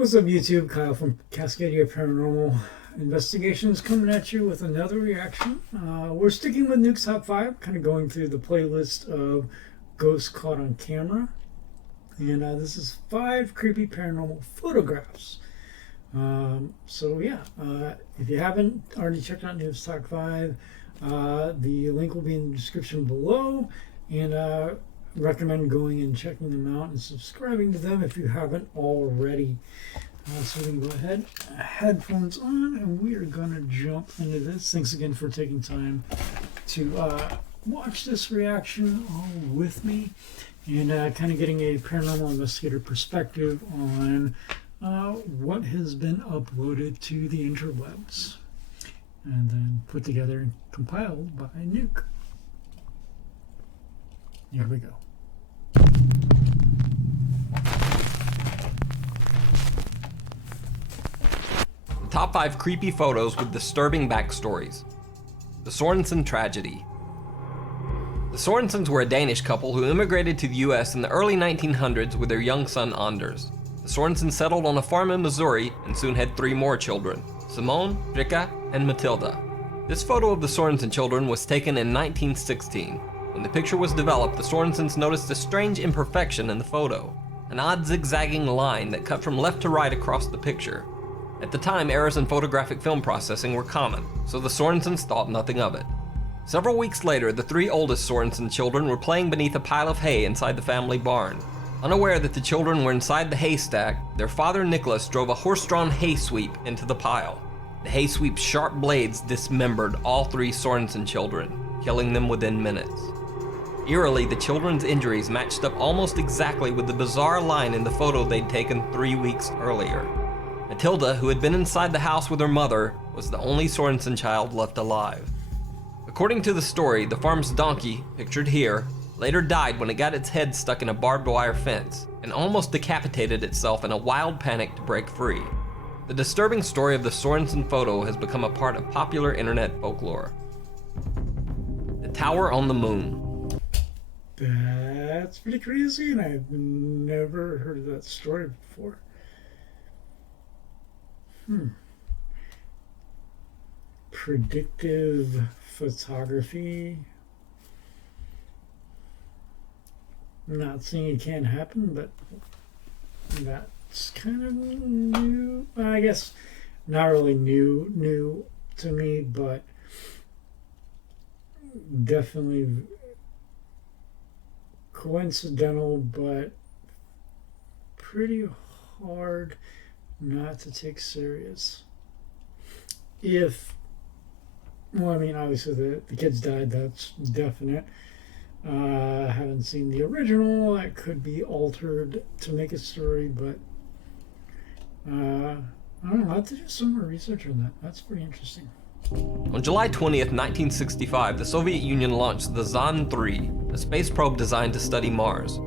What's up, YouTube? Kyle from Cascadia Paranormal Investigations coming at you with another reaction. We're sticking with Nuke's Top 5, kind of going through the playlist of ghosts caught on camera. And this is 5 creepy paranormal photographs. If you haven't already checked out Nuke's Top 5, the link will be in the description below. And recommend going and checking them out and subscribing to them if you haven't already. So we can go ahead, headphones on, and we are going to jump into this. Thanks again for taking time to watch this reaction all with me and kind of getting a paranormal investigator perspective on what has been uploaded to the interwebs and then put together and compiled by Nuke. Here we go. Top 5 creepy photos with disturbing backstories. The Sorensen tragedy. The Sorensens were a Danish couple who immigrated to the US in the early 1900s with their young son Anders. The Sorensens settled on a farm in Missouri and soon had 3 more children, Simone, Rika, and Matilda. This photo of the Sorensen children was taken in 1916. When the picture was developed, the Sorensens noticed a strange imperfection in the photo, an odd zigzagging line that cut from left to right across the picture. At the time, errors in photographic film processing were common, so the Sorensens thought nothing of it. Several weeks later, the 3 oldest Sorensen children were playing beneath a pile of hay inside the family barn. Unaware that the children were inside the haystack, their father Nicholas drove a horse-drawn hay sweep into the pile. The hay sweep's sharp blades dismembered all 3 Sorensen children, killing them within minutes. Eerily, the children's injuries matched up almost exactly with the bizarre line in the photo they'd taken 3 weeks earlier. Matilda, who had been inside the house with her mother, was the only Sorensen child left alive. According to the story, the farm's donkey, pictured here, later died when it got its head stuck in a barbed wire fence and almost decapitated itself in a wild panic to break free. The disturbing story of the Sorensen photo has become a part of popular internet folklore. The Tower on the Moon. That's pretty crazy, and I've never heard of that story before. Predictive photography. I'm not saying it can't happen, but that's kind of new. I guess not really new to me, but definitely coincidental, but pretty hard not to take serious. Obviously the kids died, that's definite. I haven't seen the original. That could be altered to make a story, but I don't know. I'll have to do some more research on that. That's pretty interesting. On July 20th, 1965, the Soviet Union launched the Zond 3, a space probe designed to study Mars.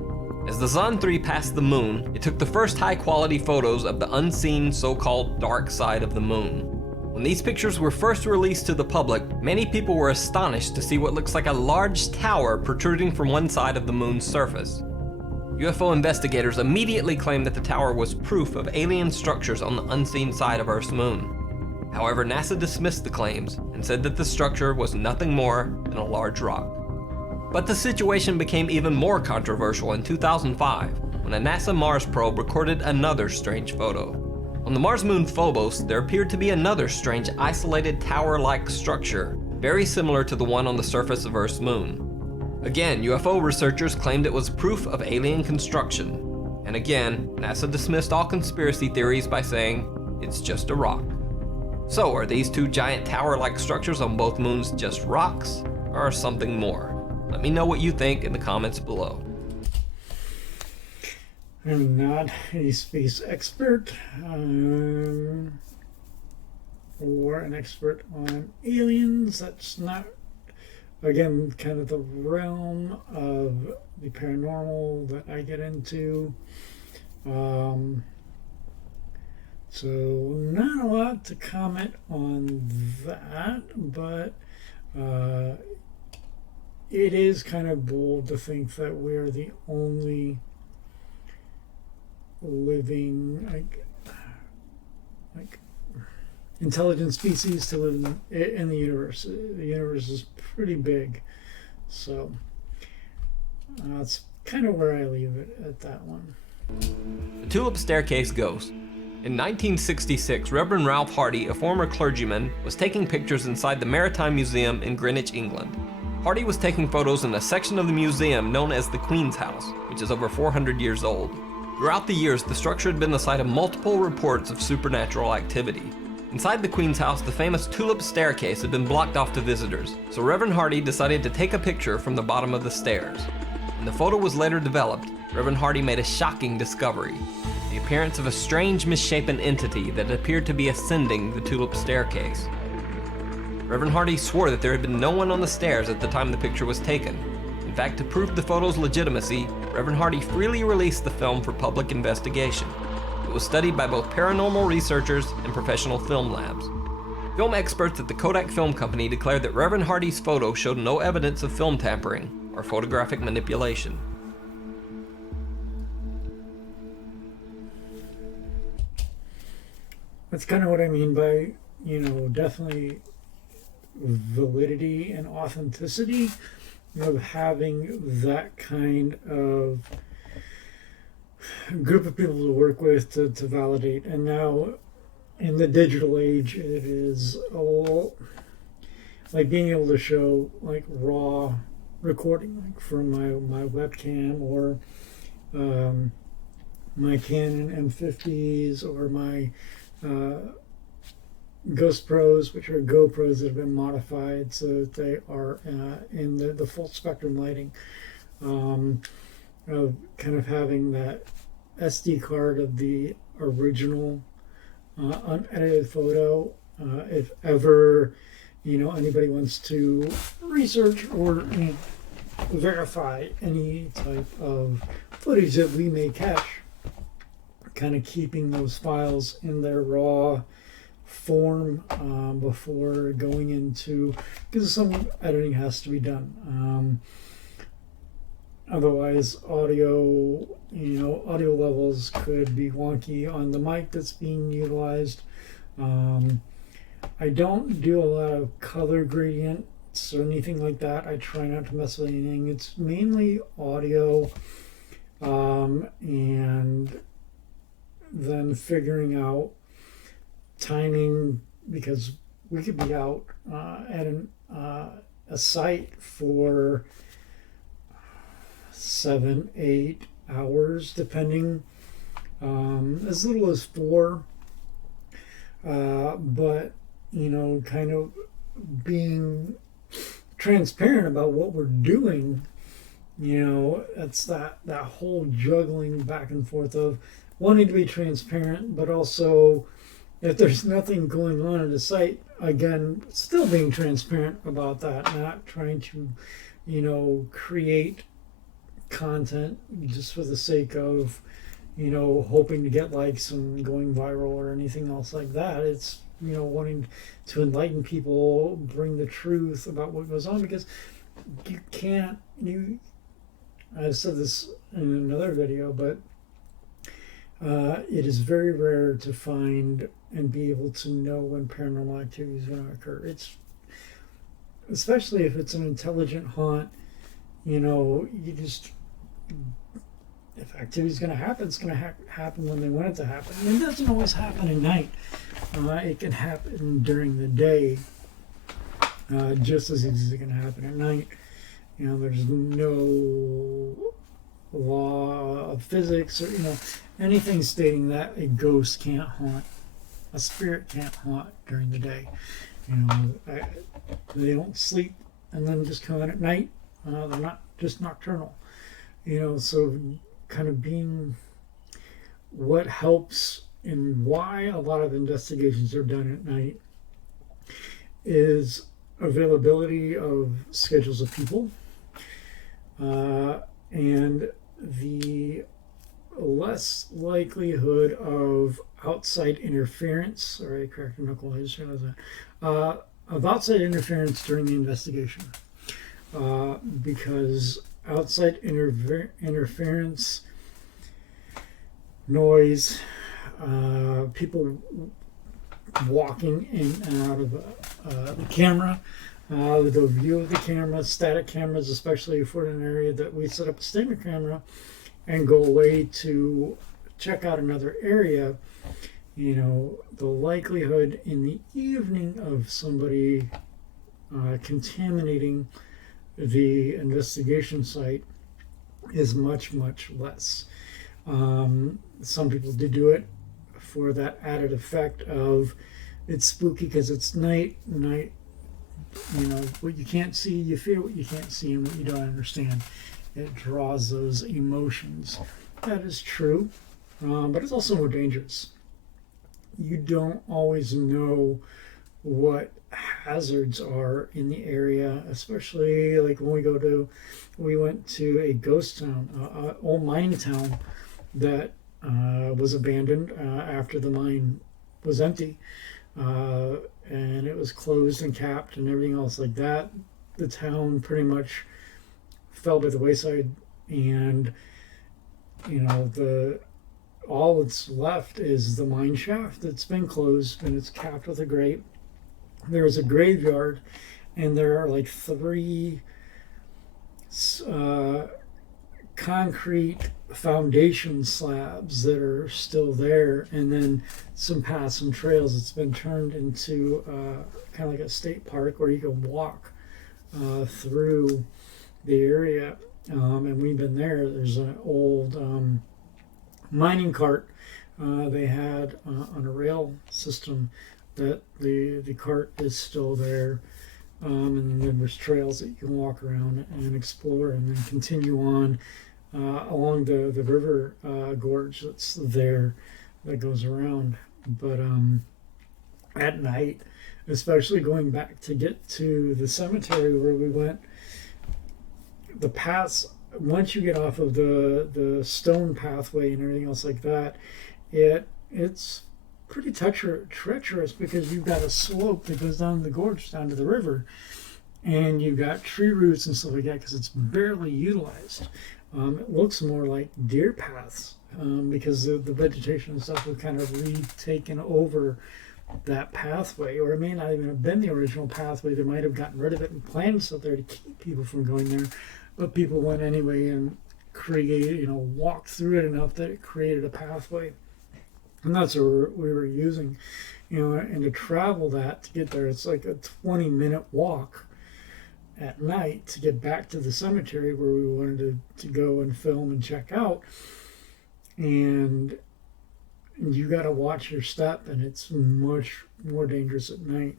As the Zond 3 passed the moon, it took the first high-quality photos of the unseen so-called dark side of the moon. When these pictures were first released to the public, many people were astonished to see what looks like a large tower protruding from one side of the moon's surface. UFO investigators immediately claimed that the tower was proof of alien structures on the unseen side of Earth's moon. However, NASA dismissed the claims and said that the structure was nothing more than a large rock. But the situation became even more controversial in 2005 when a NASA Mars probe recorded another strange photo. On the Mars moon Phobos, there appeared to be another strange isolated tower-like structure, very similar to the one on the surface of Earth's moon. Again, UFO researchers claimed it was proof of alien construction. And again, NASA dismissed all conspiracy theories by saying, it's just a rock. So, are these 2 giant tower-like structures on both moons just rocks, or something more? Let me know what you think in the comments below. I'm not a space expert or an expert on aliens. That's not, again, kind of the realm of the paranormal that I get into. So not a lot to comment on that, but it is kind of bold to think that we're the only living, like intelligent species to live in the universe. The universe is pretty big, so that's kind of where I leave it at that one. The Tulip Staircase Ghost. In 1966, Reverend Ralph Hardy, a former clergyman, was taking pictures inside the Maritime Museum in Greenwich, England. Hardy was taking photos in a section of the museum known as the Queen's House, which is over 400 years old. Throughout the years, the structure had been the site of multiple reports of supernatural activity. Inside the Queen's House, the famous Tulip Staircase had been blocked off to visitors, so Reverend Hardy decided to take a picture from the bottom of the stairs. When the photo was later developed, Reverend Hardy made a shocking discovery: the appearance of a strange misshapen entity that appeared to be ascending the Tulip Staircase. Reverend Hardy swore that there had been no one on the stairs at the time the picture was taken. In fact, to prove the photo's legitimacy, Reverend Hardy freely released the film for public investigation. It was studied by both paranormal researchers and professional film labs. Film experts at the Kodak Film Company declared that Reverend Hardy's photo showed no evidence of film tampering or photographic manipulation. That's kind of what I mean by, definitely validity and authenticity of having that kind of group of people to work with to validate. And now in the digital age, it is all like being able to show like raw recording, like from my webcam or my Canon M50s or my Ghost Pros, which are GoPros that have been modified so that they are in the full spectrum lighting, of kind of having that SD card of the original unedited photo. If ever anybody wants to research or verify any type of footage that we may catch, kind of keeping those files in their raw form before going into, because some editing has to be done. Otherwise, audio levels could be wonky on the mic that's being utilized. I don't do a lot of color gradients or anything like that. I try not to mess with anything. It's mainly audio, and then figuring out timing, because we could be out at a site for 7-8 hours, depending, as little as 4, but kind of being transparent about what we're doing. It's that whole juggling back and forth of wanting to be transparent, but also if there's nothing going on at the site, again, still being transparent about that, not trying to, create content just for the sake of, hoping to get likes and going viral or anything else like that. It's, wanting to enlighten people, bring the truth about what goes on, because I've said this in another video, but it is very rare to find and be able to know when paranormal activity is going to occur. It's especially if it's an intelligent haunt. If activity is going to happen, it's going to happen when they want it to happen. And it doesn't always happen at night. It can happen during the day, just as easy as it can happen at night. There's no law of physics or anything stating that a ghost can't haunt, a spirit can't haunt during the day. They don't sleep and then just come in at night. They're not just nocturnal. So kind of being what helps and why a lot of investigations are done at night is availability of schedules of people, and the less likelihood of outside interference. Sorry, I cracked a knuckle. I just realized that. Of outside interference during the investigation, because outside interference, noise, people walking in and out of the camera, the view of the camera, static cameras, especially if we're in an area that we set up a statement camera and go away to check out another area. You know, the likelihood in the evening of somebody contaminating the investigation site is much, much less. Some people did do it for that added effect of it's spooky because it's night, you know, what you can't see, you fear what you can't see and what you don't understand. It draws those emotions. That is true, but it's also more dangerous. You don't always know what hazards are in the area, especially like when we went to a ghost town, old mining town that was abandoned after the mine was empty, and it was closed and capped and everything else like that. The town pretty much fell by the wayside, and you know, all that's left is the mine shaft that's been closed and it's capped with a grate. There's a graveyard, and there are like 3 concrete foundation slabs that are still there, and then some paths and trails. It's been turned into kind of like a state park where you can walk through the area, and we've been there. There's an old mining cart they had on a rail system that the cart is still there, and then there's trails that you can walk around and explore, and then continue on along the river gorge that's there that goes around. But at night, especially going back to get to the cemetery where we went, the paths, once you get off of the stone pathway and everything else like that, it's pretty treacherous because you've got a slope that goes down the gorge down to the river, and you've got tree roots and stuff like that because it's barely utilized. It looks more like deer paths because the vegetation and stuff have kind of retaken over that pathway, or it may not even have been the original pathway. They might have gotten rid of it and planted stuff there to keep people from going there, but people went anyway and walked through it enough that it created a pathway. And that's what we were using, and to travel that, to get there, it's like a 20-minute walk at night to get back to the cemetery where we wanted to go and film and check out. And you got to watch your step, and it's much more dangerous at night.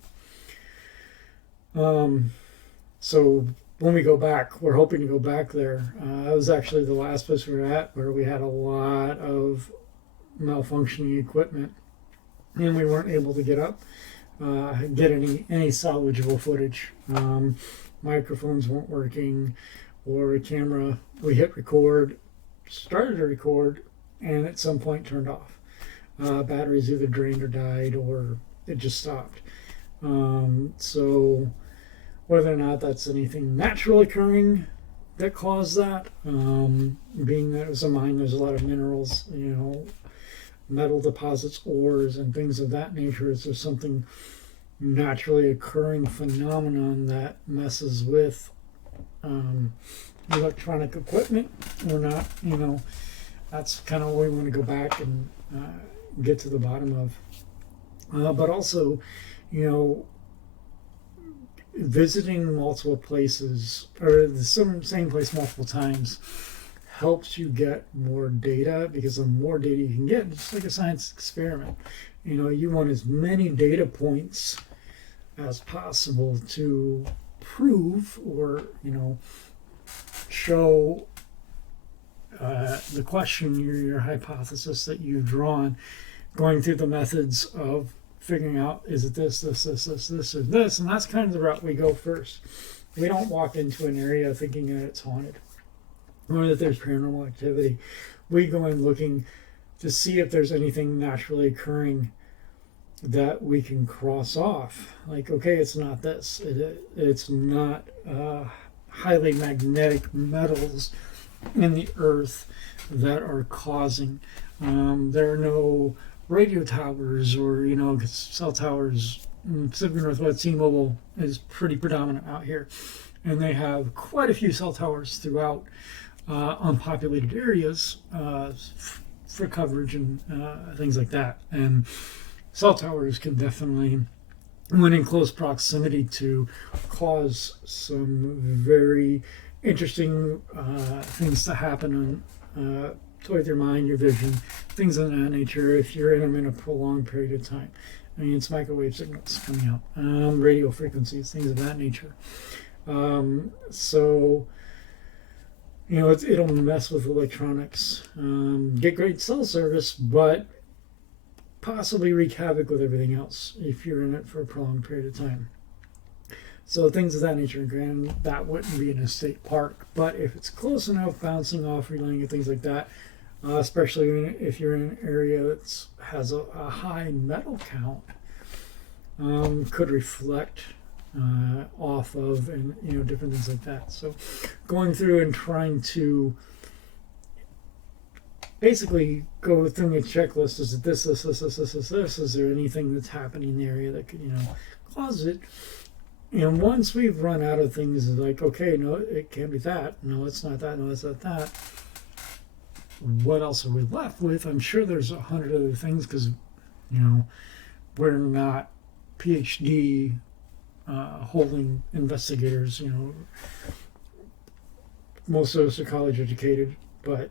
So when we go back, we're hoping to go back there. That was actually the last place we were at where we had a lot of malfunctioning equipment, and we weren't able to get up, get any salvageable footage. Microphones weren't working, or a camera, we hit record, started to record, and at some point turned off. Batteries either drained or died, or it just stopped. So whether or not that's anything natural occurring that caused that, being that it was a mine, there's a lot of minerals, metal deposits, ores, and things of that nature. Is there something naturally occurring phenomenon that messes with electronic equipment or not? That's kind of what we want to go back and get to the bottom of. But also, visiting multiple places or the same place multiple times helps you get more data, because the more data you can get, it's like a science experiment. You want as many data points as possible to prove or, show the question, your hypothesis that you've drawn, going through the methods of figuring out, is it this, or this, and that's kind of the route we go first. We don't walk into an area thinking that it's haunted or that there's paranormal activity. We go in looking to see if there's anything naturally occurring that we can cross off. Like, okay, it's not this. It's not highly magnetic metals in the earth that are causing. There are no radio towers or, 'cause cell towers. Pacific Northwest T-Mobile is pretty predominant out here, and they have quite a few cell towers throughout unpopulated areas for coverage and things like that. And cell towers can definitely, when in close proximity to, cause some very interesting things to happen on toy with your mind, your vision, things of that nature if you're in them in a prolonged period of time. I mean, it's microwave signals coming out, radio frequencies, things of that nature. So, it'll mess with electronics. Get great cell service, but possibly wreak havoc with everything else if you're in it for a prolonged period of time. So things of that nature. And granted, that wouldn't be in a state park, but if it's close enough, bouncing off, relaying, and things like that, especially if you're in an area that has a high metal count, could reflect off of, and different things like that. So going through and trying to basically go through a checklist: is it this? Is there anything that's happening in the area that could cause it? And once we've run out of things, like, okay, no, it can't be that. No, it's not that. No, it's not that. What else are we left with? I'm sure there's 100 other things, because we're not PhD holding investigators. Most of us are college educated, but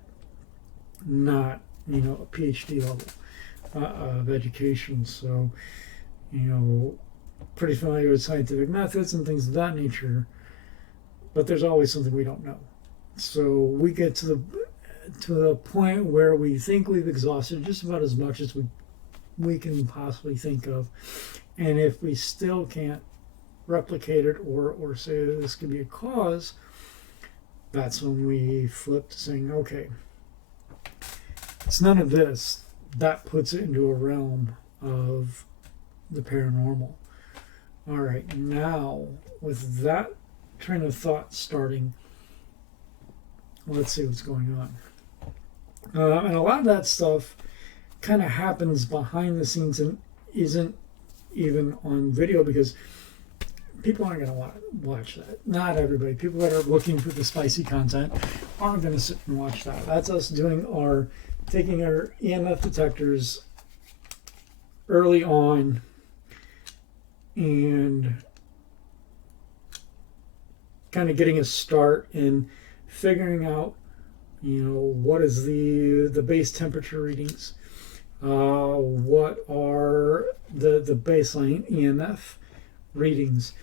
not a PhD level of education. So pretty familiar with scientific methods and things of that nature, but there's always something we don't know. So we get to the point where we think we've exhausted just about as much as we can possibly think of, and if we still can't replicate it or say that this could be a cause, that's when we flip to saying, okay, it's none of this. That puts it into a realm of the paranormal. All right, now with that train of thought starting, let's see what's going on. And a lot of that stuff kind of happens behind the scenes and isn't even on video, because people aren't going to watch that. Not everybody. People that are looking for the spicy content aren't going to sit and watch that. That's us taking our EMF detectors early on and kind of getting a start in figuring out, what is the base temperature readings, what are the baseline EMF readings,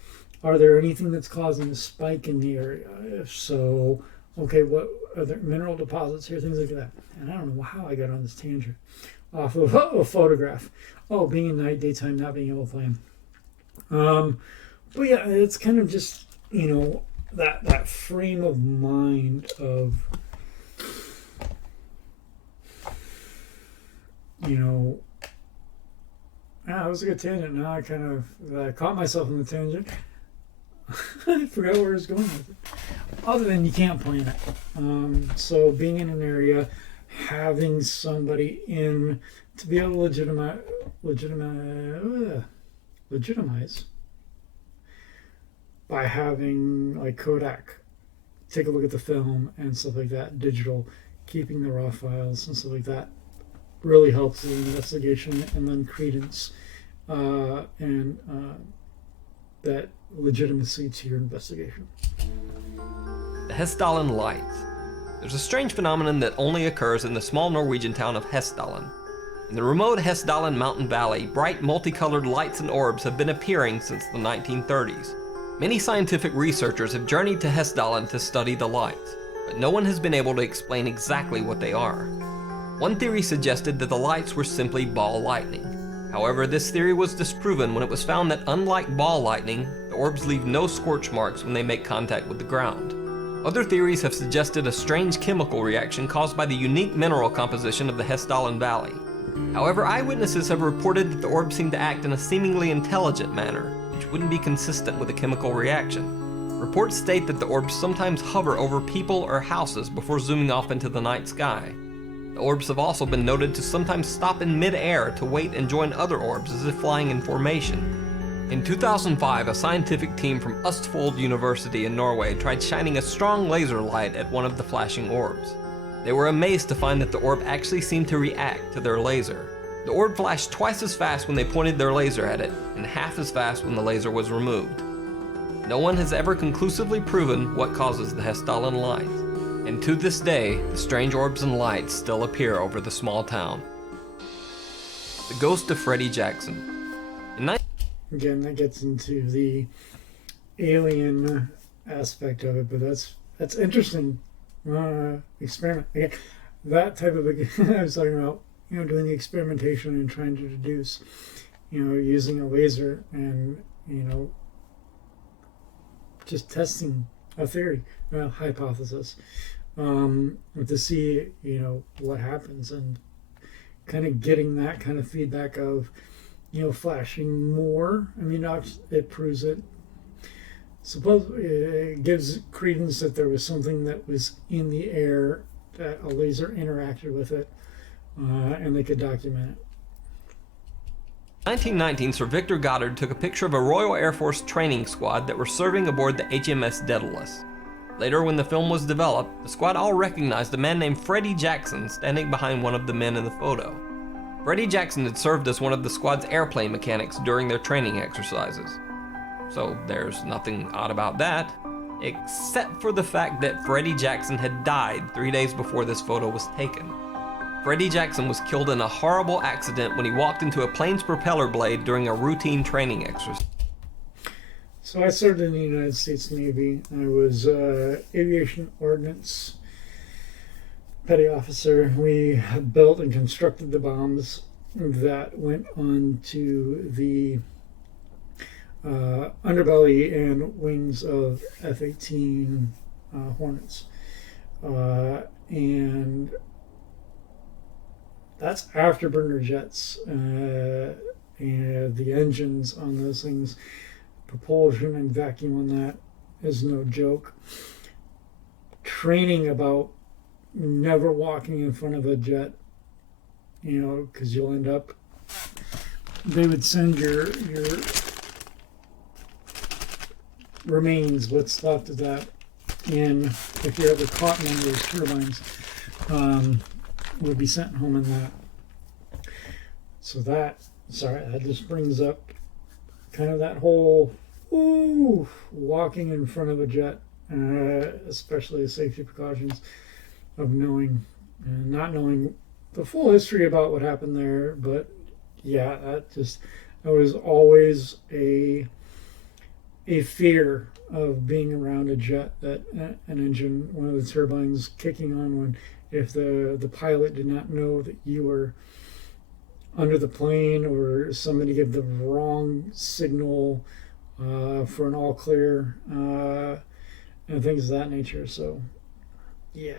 are there anything that's causing a spike in the area? If so, okay, what are there mineral deposits here, things like that. And I don't know how I got on this tangent off of a photograph. Oh, being in night, daytime, not being able to play. But yeah, it's kind of just, that frame of mind of, that was a good tangent. Now I kind of caught myself in the tangent. I forgot where I was going with it. Other than you can't plan it. So being in an area, having somebody in to be able to legitimize by having like Kodak take a look at the film and stuff like that, digital, keeping the raw files and stuff like that, really helps the investigation and then credence and that legitimacy to your investigation. The Hessdalen Lights. There's a strange phenomenon that only occurs in the small Norwegian town of Hessdalen. In the remote Hessdalen mountain valley, bright multicolored lights and orbs have been appearing since the 1930s. Many scientific researchers have journeyed to Hessdalen to study the lights, but no one has been able to explain exactly what they are. One theory suggested that the lights were simply ball lightning. However, this theory was disproven when it was found that unlike ball lightning, the orbs leave no scorch marks when they make contact with the ground. Other theories have suggested a strange chemical reaction caused by the unique mineral composition of the Hessdalen Valley. However, eyewitnesses have reported that the orbs seem to act in a seemingly intelligent manner, which wouldn't be consistent with a chemical reaction. Reports state that the orbs sometimes hover over people or houses before zooming off into the night sky. The The orbs have also been noted to sometimes stop in mid-air to wait and join other orbs as if flying in formation. In 2005, a scientific team from Østfold University in Norway tried shining a strong laser light at one of the flashing orbs. They were amazed to find that the orb actually seemed to react to their laser. The orb flashed twice as fast when they pointed their laser at it, and half as fast when the laser was removed. No one has ever conclusively proven what causes the Hessdalen lights, and to this day, the strange orbs and lights still appear over the small town. The ghost of Freddie Jackson. Again, that gets into the alien aspect of it, but that's interesting. Experiment. Again, that type of I was talking about, doing the experimentation and trying to deduce, using a laser and, just testing a theory, a hypothesis, to see, what happens, and kind of getting that kind of feedback of, flashing more. I mean, it proves it. Suppose it gives credence that there was something that was in the air, that a laser interacted with it, and they could document it. 1919, Sir Victor Goddard took a picture of a Royal Air Force training squad that were serving aboard the HMS Daedalus. Later, when the film was developed, the squad all recognized a man named Freddie Jackson standing behind one of the men in the photo. Freddie Jackson had served as one of the squad's airplane mechanics during their training exercises. So there's nothing odd about that, except for the fact that Freddie Jackson had died 3 days before this photo was taken. Freddie Jackson was killed in a horrible accident when he walked into a plane's propeller blade during a routine training exercise. So I served in the United States Navy. I was aviation ordnance petty officer. We built and constructed the bombs that went on to the underbelly and wings of F-18 Hornets. And that's afterburner jets. And the engines on those things, propulsion and vacuum on that is no joke. Training about never walking in front of a jet, because you'll end up, they would send your remains, what's left of that, in, if you're ever caught in one of those turbines, would be sent home in that. So that just brings up kind of that whole walking in front of a jet, especially the safety precautions of knowing and not knowing the full history about what happened there. But yeah, that was always a fear of being around a jet, that an engine, one of the turbines kicking on, when if the pilot did not know that you were under the plane, or somebody gave the wrong signal for an all clear, and things of that nature. So yeah.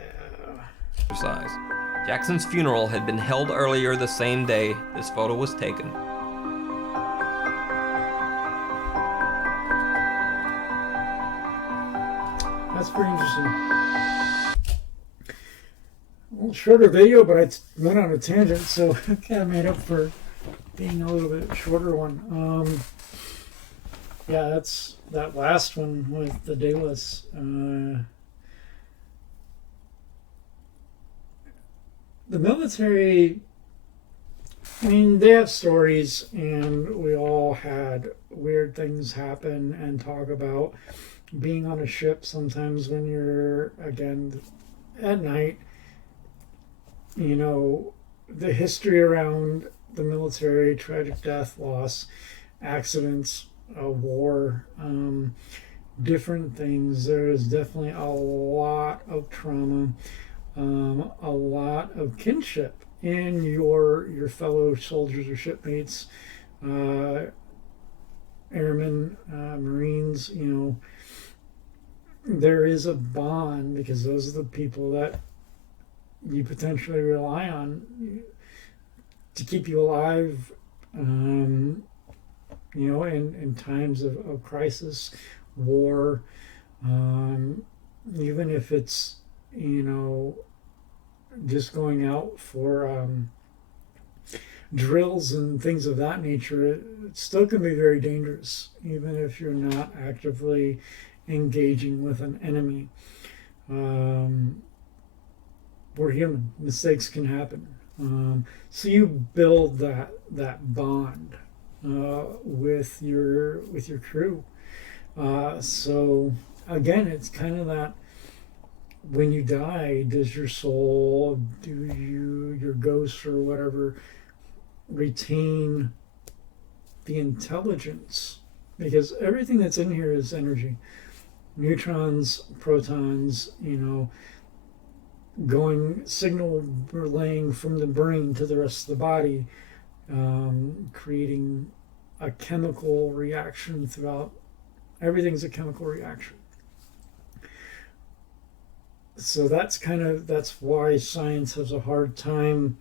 Jackson's funeral had been held earlier the same day this photo was taken. That's pretty interesting. A little shorter video, but I went on a tangent, so I kind of made up for being a little bit shorter one. Yeah, that's that last one with the Daedalus. The military, I mean, they have stories, and we all had weird things happen and talk about being on a ship sometimes when you're, again, at night. The history around the military, tragic death, loss, accidents, war, different things. There is definitely a lot of trauma, a lot of kinship in your fellow soldiers or shipmates, airmen, Marines. There is a bond, because those are the people that you potentially rely on to keep you alive, in times of crisis, war, even if it's, just going out for drills and things of that nature, it still can be very dangerous, even if you're not actively engaging with an enemy. We're human. Mistakes can happen. So you build that bond with your crew. So again, it's kind of that, when you die, does your soul, your ghost or whatever, retain the intelligence? Because everything that's in here is energy. Neutrons, protons, going signal relaying from the brain to the rest of the body, creating a chemical reaction throughout. Everything's a chemical reaction. So that's why science has a hard time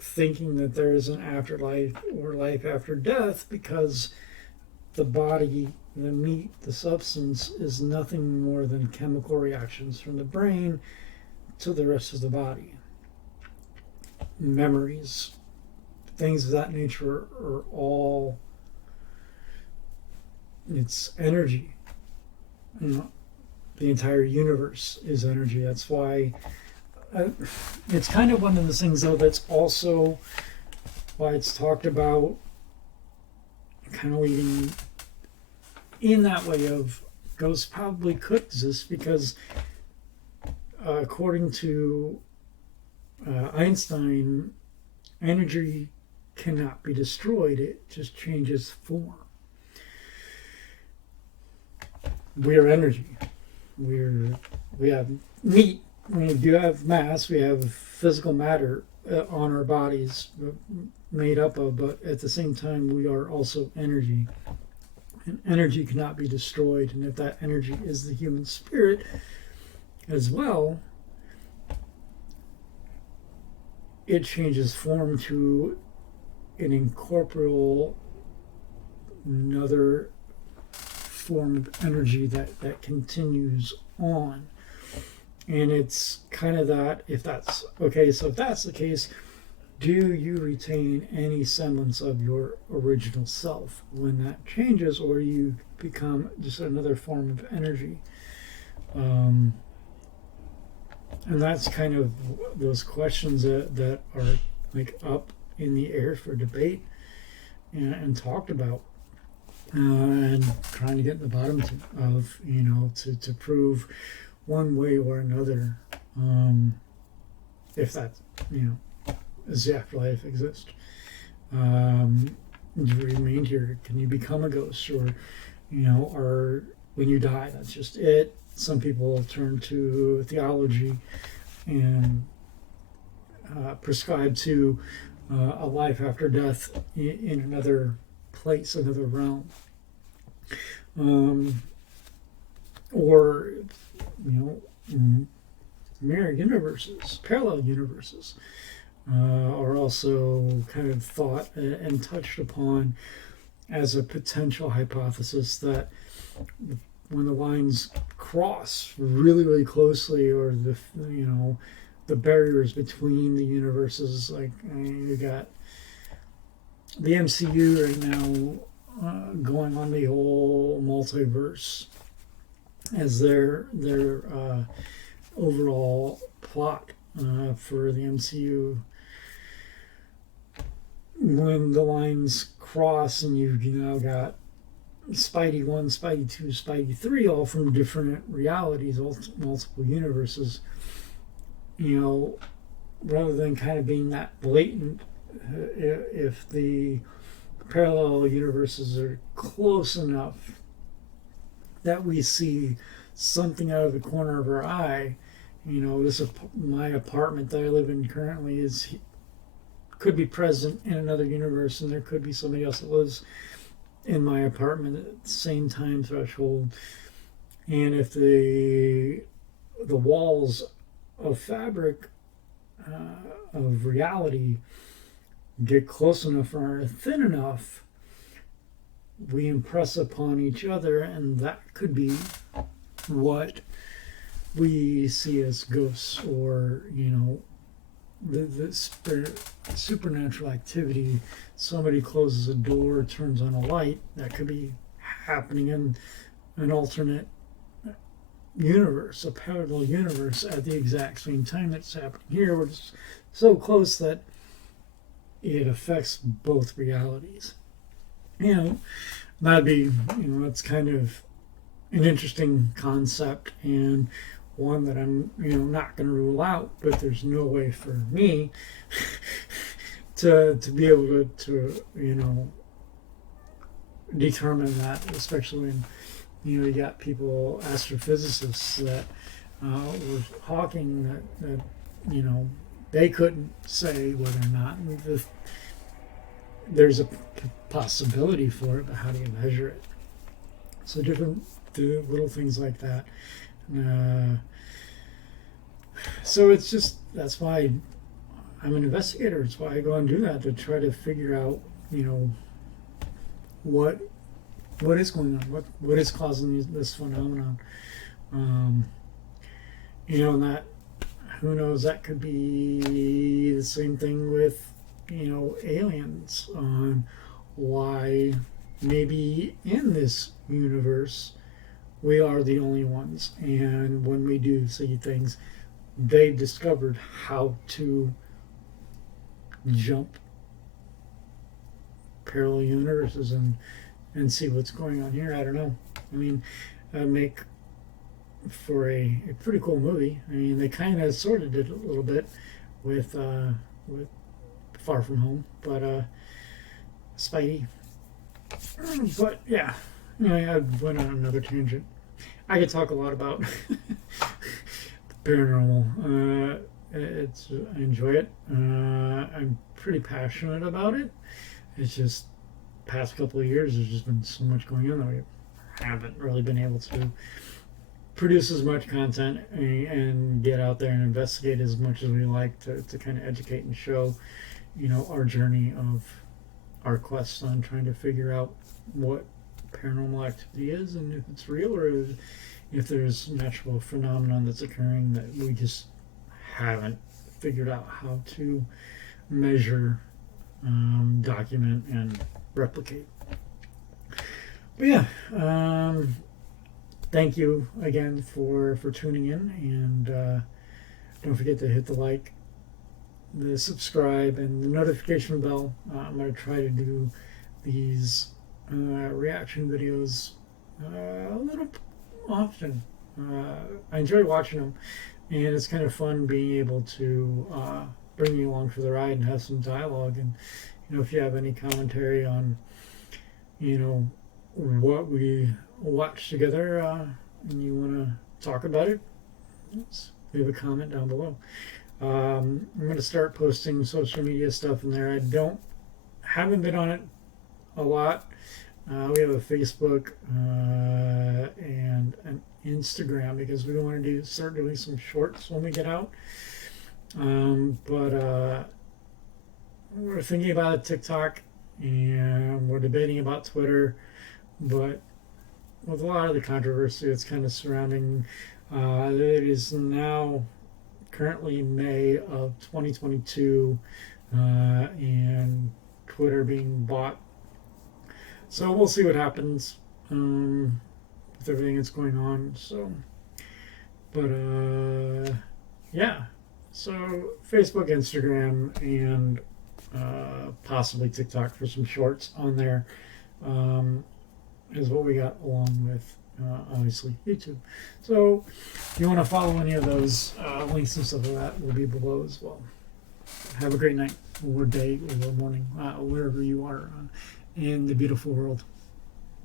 thinking that there is an afterlife or life after death, because the body, the meat, the substance is nothing more than chemical reactions from the brain to the rest of the body. Memories, things of that nature are all, it's energy. The entire universe is energy. That's why it's kind of one of the things, though, that's also why it's talked about, kind of leading in that way of ghosts probably could exist, because according to Einstein, energy cannot be destroyed. It just changes form. We are energy. We have meat. We do have mass. We have physical matter on our bodies made up of, but at the same time, we are also energy. And energy cannot be destroyed. And if that energy is the human spirit as well, it changes form to an incorporeal, another form of energy that continues on. And it's kind of that, if that's okay, so if that's the case, do you retain any semblance of your original self when that changes, or you become just another form of energy? And that's kind of those questions that are like up in the air for debate and talked about, and trying to get to the bottom of, to prove one way or another, if that, does the afterlife exist? Do you remain here? Can you become a ghost? Or, or when you die, that's just it. Some people turn to theology and prescribe to a life after death in another place, another realm. Or, mirror universes, parallel universes, are also kind of thought and touched upon as a potential hypothesis, that when the lines cross really, really closely, or the barriers between the universes, like you got the MCU right now going on the whole multiverse as their overall plot for the MCU. When the lines cross and you've now got Spidey 1, Spidey 2, Spidey 3, all from different realities, multiple universes, rather than kind of being that blatant, if the parallel universes are close enough that we see something out of the corner of our eye, this my apartment that I live in currently could be present in another universe, and there could be somebody else that lives in my apartment at the same time threshold. And if the walls of fabric of reality get close enough or are thin enough, we impress upon each other, and that could be what we see as ghosts or, the supernatural activity. Somebody closes a door, turns on a light, that could be happening in an alternate universe, a parallel universe, at the exact same time that's happening here. We're just so close that it affects both realities. That'd be, that's kind of an interesting concept, and one that I'm, not going to rule out, but there's no way for me to be able to determine that, especially when, you got people, astrophysicists, that were hawking that they couldn't say whether or not there's a possibility for it, but how do you measure it? So different little things like that. So it's just, that's why I'm an investigator. It's why I go and do that, to try to figure out, what is going on, what is causing this phenomenon. And that, who knows, that could be the same thing with, aliens, on why maybe in this universe we are the only ones, and when we do see things, they discovered how to jump parallel universes and see what's going on here. I don't know. I mean, make for a pretty cool movie. I mean, they kind of sort of did a little bit with Far From Home, but Spidey. But yeah, I went on another tangent. I could talk a lot about paranormal. I enjoy it. I'm pretty passionate about it. It's just past couple of years, there's just been so much going on that I haven't really been able to produce as much content and get out there and investigate as much as we like to kind of educate and show, our journey of our quest on trying to figure out what paranormal activity is, and if it's real, or if there's natural phenomenon that's occurring that we just haven't figured out how to measure, document, and replicate. But yeah, thank you again for tuning in, and don't forget to hit the like, the subscribe, and the notification bell. I'm going to try to do these reaction videos a little often. I enjoy watching them, and it's kind of fun being able to bring you along for the ride and have some dialogue. And if you have any commentary on what we watched together, and you want to talk about it, leave a comment down below. I'm going to start posting social media stuff in there. Haven't been on it a lot. We have a Facebook and an Instagram, because we want to start doing some shorts when we get out. But we're thinking about TikTok, and we're debating about Twitter. But with a lot of the controversy that's kind of surrounding, it is now currently May of 2022, and Twitter being bought. So we'll see what happens with everything that's going on. So, but yeah. So Facebook, Instagram, and possibly TikTok for some shorts on there is what we got, along with obviously YouTube. So if you want to follow any of those, links and stuff like that will be below as well. Have a great night, or day, or morning, wherever you are in the beautiful world.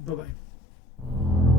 Bye-bye.